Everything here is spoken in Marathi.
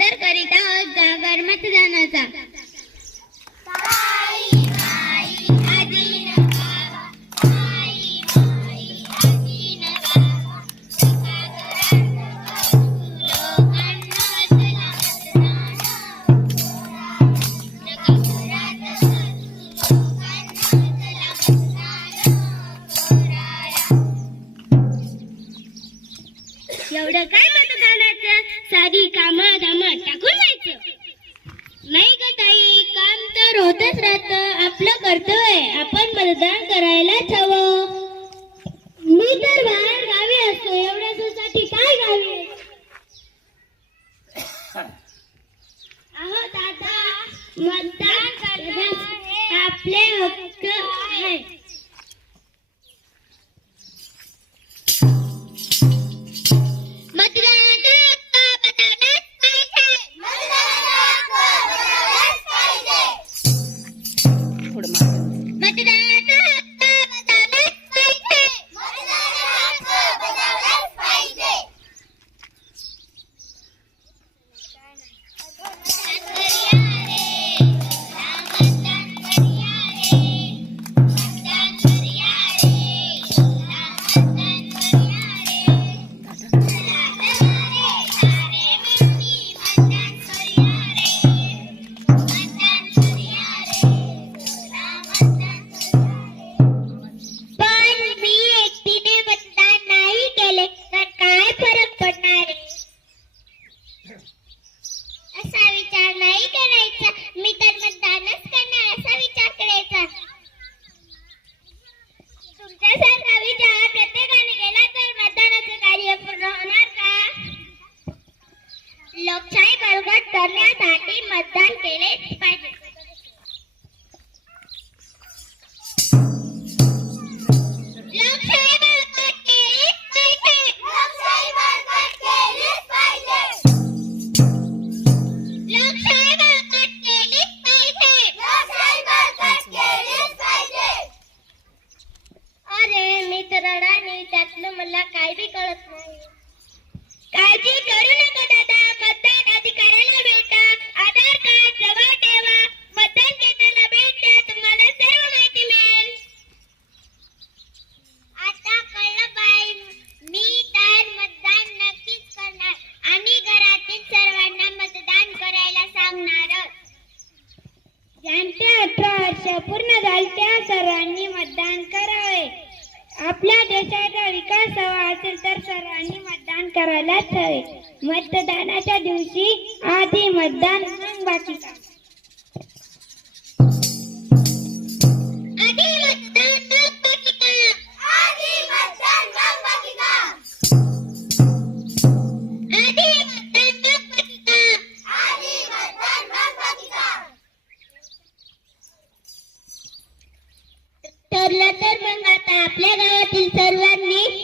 जागर मतदानाचा. एवढं काय मतदानाचं? साधी काम दाम टाकून जायचं नाही ग ताई काम तर होतच राहत आपलं कर्तव्य आहे आपण मतदान करायलाच हवं मी तर बाहेर गावी असतो एवढ्यासाठी काय गावी अहो दादा मतदान करणं आपले हक्क आहे. अरे त्यातलं मला काय बी कळत नाही. काळजी करू नका दादा मतदान अधिकाऱ्याला भेटा आधार कार्ड जवळ ठेवा मतदान केंद्राला भेट द्या तुम्हाला सर्व माहिती मिळेल. आता कळलं बाई मी तर मतदान नक्कीच करणार. आणि घरातील सर्वांना मतदान करायला सांगणार ज्यांचे अठरा वर्ष पूर्ण झाले त्या सर्वांनी मतदान करावे. आपल्या देशाचा विकास हवा असेल तर सर्वांनी मतदान करायलाच हवे मतदानाच्या दिवशी आधी मतदान मग बाकी तर मग आता आपल्या गावातील सर्वांनी